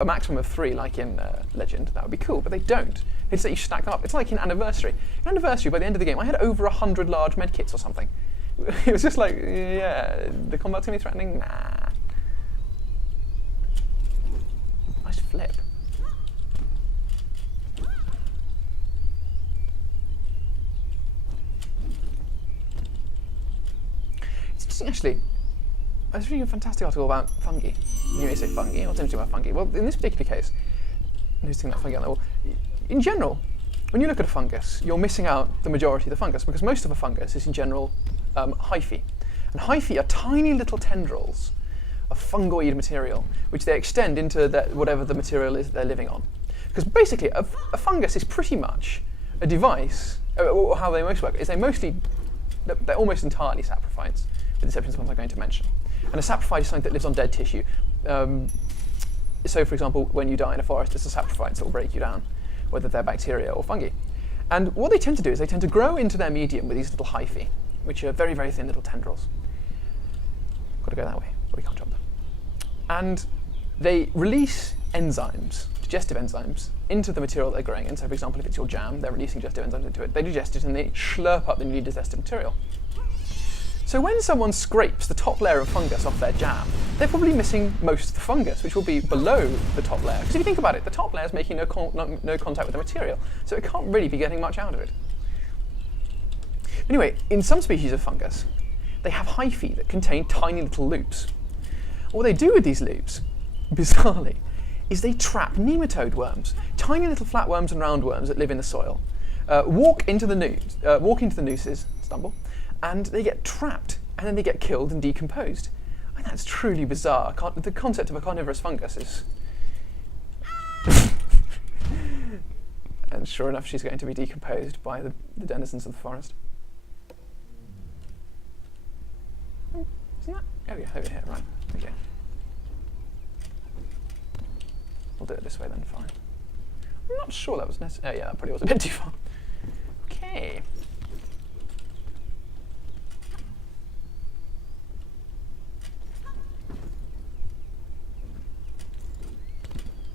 a maximum of 3 like in Legend, that would be cool, but they don't. They just let you stack them up. It's like in Anniversary. In Anniversary, by the end of the game, I had over 100 large medkits or something. It was just like, yeah, the combat's going to be threatening? Nah. Nice flip. It's interesting, actually. I was reading a fantastic article about fungi. You may say fungi, what's interesting about fungi? Well, in this particular case, noticing that fungi on level, in general, when you look at a fungus, you're missing out the majority of the fungus, because most of a fungus is in general hyphae. And hyphae are tiny little tendrils of fungoid material, which they extend into whatever the material is that they're living on. Because basically, a fungus is pretty much a device, or how they most work, is they're almost entirely saprophytes, with the exceptions of ones I'm going to mention. And a saprophyte is something that lives on dead tissue. So, for example, when you die in a forest, it's the saprophytes that will break you down, whether they're bacteria or fungi. And what they tend to do is they tend to grow into their medium with these little hyphae, which are very, very thin little tendrils. Got to go that way, but we can't jump. And they release enzymes, digestive enzymes, into the material they're growing in. So, for example, if it's your jam, they're releasing digestive enzymes into it. They digest it and they slurp up the newly digested material. So when someone scrapes the top layer of fungus off their jam, they're probably missing most of the fungus, which will be below the top layer. Because if you think about it, the top layer is making no contact with the material, so it can't really be getting much out of it. Anyway, in some species of fungus, they have hyphae that contain tiny little loops. What they do with these loops, bizarrely, is they trap nematode worms, tiny little flatworms and roundworms that live in the soil, walk into the nooses, stumble, and they get trapped, and then they get killed and decomposed. I think that's truly bizarre. The concept of a carnivorous fungus is... And sure enough, she's going to be decomposed by the denizens of the forest. Isn't that? Oh yeah, over here, right. Okay. We'll do it this way then, fine. I'm not sure that was necessary. Oh yeah, that probably was a bit too far. Okay.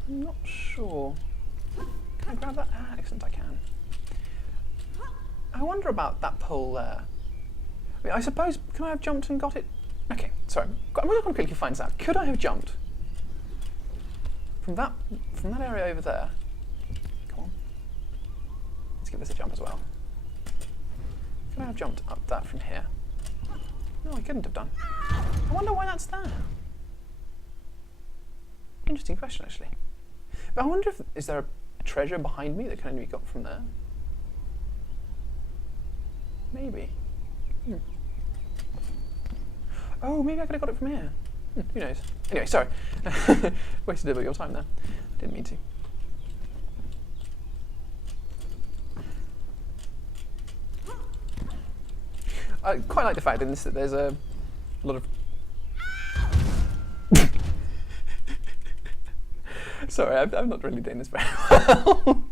I'm not sure. Can I grab that? Ah, excellent, I can. I wonder about that pole there. I mean, I suppose, can I have jumped and got it? Okay, sorry. I'm going to quickly find this out. Could I have jumped from that area over there? Come on. Let's give this a jump as well. Could I have jumped up that from here? No, I couldn't have done. I wonder why that's there. Interesting question, actually. But I wonder if is there a treasure behind me that can only be got from there? Maybe. Oh, maybe I could have got it from here. Who knows? Anyway, sorry. Wasted a bit of your time there. Didn't mean to. I quite like the fact in this that there's a lot of... Sorry, I'm not really doing this very well.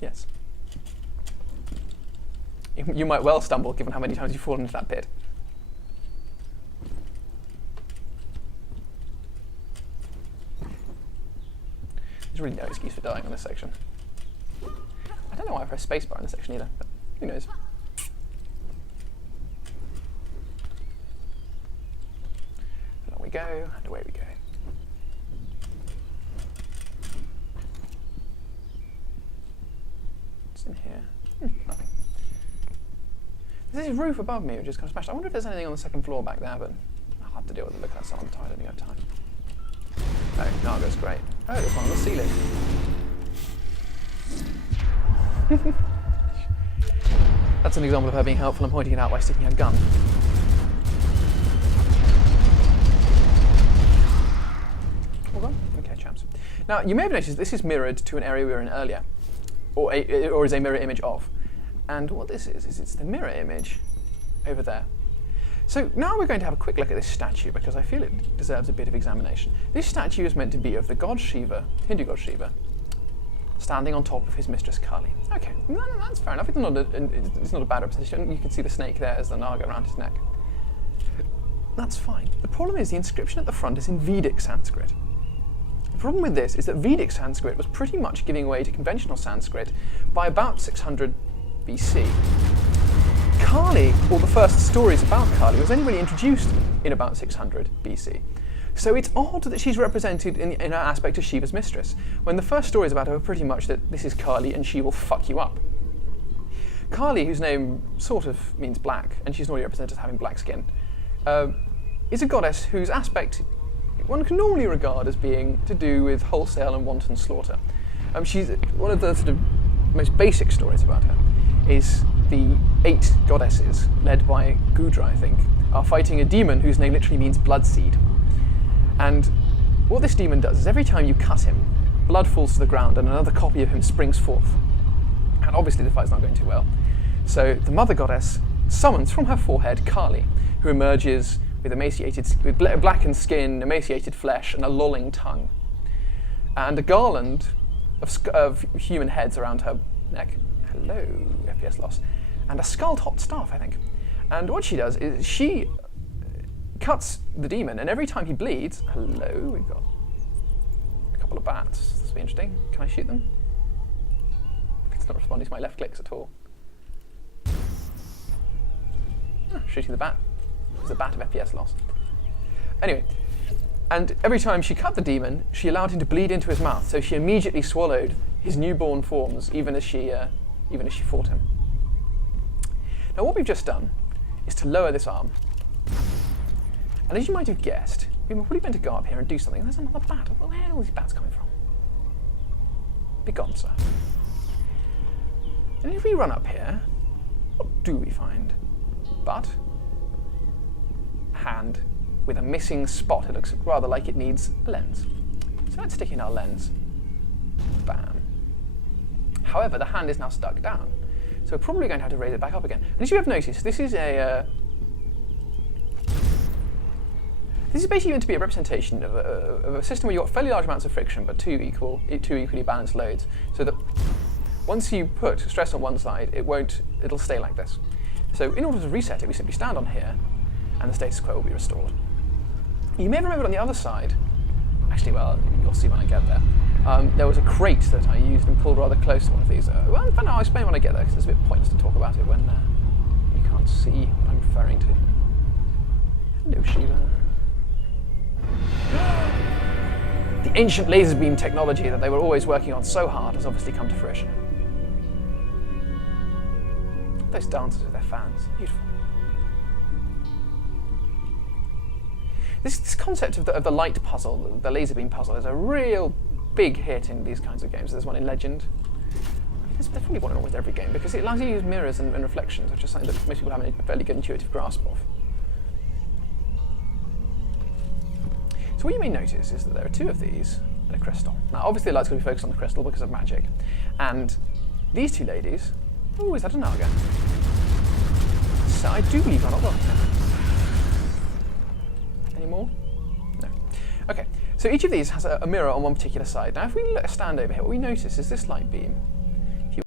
Yes. You might well stumble, given how many times you've fallen into that pit. There's really no excuse for dying on this section. I don't know why I pressed spacebar in this section either, but who knows. And on we go, and away we go. What's in here? Nothing. There's this roof above me which is kind of smashed. I wonder if there's anything on the second floor back there, but I'll have to deal with it. Look at that some time. I don't think I have time. Oh, Nargo's great. Oh, there's one on the ceiling. That's an example of her being helpful and pointing it out by sticking her gun. All gone? Okay, champs. Now, you may have noticed this is mirrored to an area we were in earlier, or is a mirror image of. And what this is it's the mirror image over there. So now we're going to have a quick look at this statue because I feel it deserves a bit of examination. This statue is meant to be of the god Shiva, Hindu god Shiva, standing on top of his mistress Kali. Okay, no, that's fair enough. It's not a bad representation. You can see the snake there as the naga around his neck. That's fine. The problem is the inscription at the front is in Vedic Sanskrit. problem with this is that Vedic Sanskrit was pretty much giving way to conventional Sanskrit by about 600 BC. Kali, or the first stories about Kali, was only really introduced in about 600 BC. So it's odd that she's represented in her aspect as Shiva's mistress, when the first stories about her are pretty much that this is Kali and she will fuck you up. Kali, whose name sort of means black, and she's normally represented as having black skin, is a goddess whose aspect one can normally regard as being to do with wholesale and wanton slaughter. She's one of the sort of most basic stories about her is the 8 goddesses, led by Gudra, I think, are fighting a demon whose name literally means bloodseed. And what this demon does is every time you cut him, blood falls to the ground and another copy of him springs forth. And obviously the fight's not going too well. So the mother goddess summons from her forehead Kali, who emerges with blackened skin, emaciated flesh, and a lolling tongue, and a garland of human heads around her neck. Hello, FPS loss. And a skull-topped staff, I think. And what she does is she cuts the demon, and every time he bleeds, hello, we've got a couple of bats. This will be interesting. Can I shoot them? It's not responding to my left clicks at all. Shooting the bat. It's a bat of FPS loss. Anyway, and every time she cut the demon, she allowed him to bleed into his mouth, so she immediately swallowed his newborn forms, even as she fought him. Now, what we've just done is to lower this arm. And as you might have guessed, we were probably meant to go up here and do something. And there's another bat. Where are all these bats coming from? Be gone, sir. And if we run up here, what do we find? But hand with a missing spot. It looks rather like it needs a lens. So let's stick in our lens. Bam. However, the hand is now stuck down. So we're probably going to have to raise it back up again. And as you have noticed, this is basically meant to be a representation of a system where you've got fairly large amounts of friction, but two equally balanced loads. So that once you put stress on one side, it'll stay like this. So in order to reset it, we simply stand on here, and the status quo will be restored. You may remember on the other side, actually, well, you'll see when I get there, there was a crate that I used and pulled rather close to one of these. Well, but no, I'll explain when I get there, because it's a bit pointless to talk about it when you can't see what I'm referring to. Hello, Sheila. The ancient laser beam technology that they were always working on so hard has obviously come to fruition. Those dancers with their fans, beautiful. This concept of the light puzzle, the laser beam puzzle, is a real big hit in these kinds of games. There's one in Legend. There's probably one in almost every game, because it allows you to use mirrors and reflections, which is something that most people have a fairly good intuitive grasp of. So what you may notice is that there are 2 of these and a crystal. Now, obviously the light's going to be focused on the crystal because of magic. And these 2 ladies... Oh, is that a Naga? So I do believe I'm not wrong. Any more? No. Okay, so each of these has a mirror on one particular side. Now, if we stand over here, what we notice is this light beam